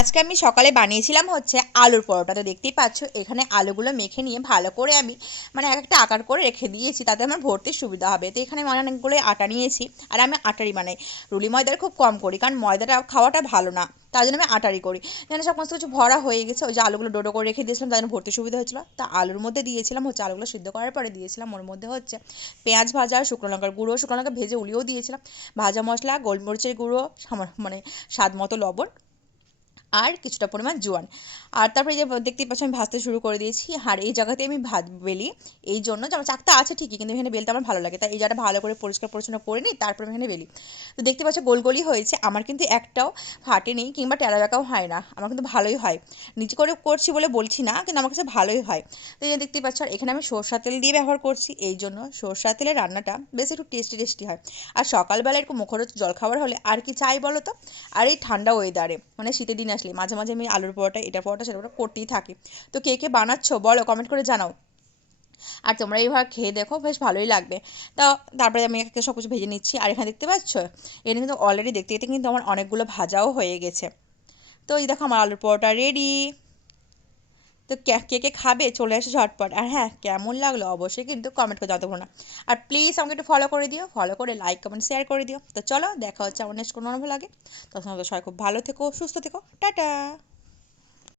আজকে আমি সকালে বানিয়েছিলাম হচ্ছে আলুর পরোটা। তো দেখতেই পাচ্ছ এখানে আলুগুলো মেখে নিয়ে ভালো করে আমি মানে এক একটা আকার করে রেখে দিয়েছি, তাতে আমার ভরতে সুবিধা হবে। তো এখানে আমি অনেকগুলোই আটা নিয়েছি, আর আমি আটারই বানাই, রুলি ময়দার খুব কম করি, কারণ ময়দাটা খাওয়াটা ভালো না। তার জন্য আমি আটারই করি। যেন সমস্ত কিছু ভরা হয়ে গেছে, ওই যে আলুগুলো ডোডো করে রেখে দিয়েছিলাম, তার জন্য ভরতে সুবিধা হয়েছিল। তা আলুর মধ্যে দিয়েছিলাম হচ্ছে, আলুগুলো সিদ্ধ করার পরে দিয়েছিলাম ওর মধ্যে হচ্ছে পেঁয়াজ ভাজা, শুকনো লঙ্কার গুঁড়ো, শুকনো লঙ্কা ভেজে উলিয়েও দিয়েছিলাম, ভাজা মশলা, গোলমরিচের গুঁড়ো, মানে স্বাদ মতো লবণ, আর কিছুটা পরিমাণ জোয়ান। আর তারপরে যে দেখতেই পাচ্ছ আমি ভাজতে শুরু করে দিয়েছি। আর এই জায়গাতে আমি ভাত বেলি, এই জন্য যে আমার চাকটা আছে ঠিকই, কিন্তু এখানে বেলতে আমার ভালো লাগে, তাই এই জায়গাটা ভালো করে পরিষ্কার পরিচ্ছন্ন করে নিই, তারপরে আমি এখানে বেলি। তো দেখতে পাচ্ছ গোল গোলই হয়েছে আমার, কিন্তু একটাও ফাটেনি কিংবা টেরা বেঁকাও হয় না, আমার কিন্তু ভালোই হয়। নিচে করে করছি বলে বলছি না, কিন্তু আমার কাছে ভালোই হয়। তো এই যে দেখতেই পাচ্ছ, আর এখানে আমি সরষা তেল দিয়ে ব্যবহার করছি, এই জন্য সরষা তেলের রান্নাটা বেশ একটু টেস্টি টেস্টি হয়। আর সকালবেলা এরকম মুখরোচক জলখাবার হলে আর কি চাই বলো তো। আর এই ঠান্ডা ওয়েদারে মানে শীতের দিন আসলে মাঝে মাঝে আমি আলুর পরোটা, এটা পরোটা সেটা পরোটা করতেই থাকি। তো কে কে বানাচ্ছো বলো, কমেন্ট করে জানাও। আর তোমরা এইভাবে খেয়ে দেখো, বেশ ভালোই লাগবে। তো তারপরে আমি একটা সব কিছু ভেজে নিচ্ছি। আর এখানে দেখতে পাচ্ছ, এখানে কিন্তু অলরেডি দেখতে দেখতে কিন্তু আমার অনেকগুলো ভাজাও হয়ে গেছে। তো এই দেখো আমার আলুর পরোটা রেডি। তো কে কে কে খাবে চলে আসে ঝটপট। আর হ্যাঁ, কেমন লাগলো অবশ্যই কিন্তু কমেন্ট করে জানাতে ভুলো না। আর প্লিজ আমাকে একটু ফলো করে দিও, ফলো করে লাইক কমেন্ট শেয়ার করে দিও। তো চলো দেখা হচ্ছে আমার নেক্সট কোনো লাগে। তখন সবাই খুব ভালো থেকো, সুস্থ থেকো, টাটা।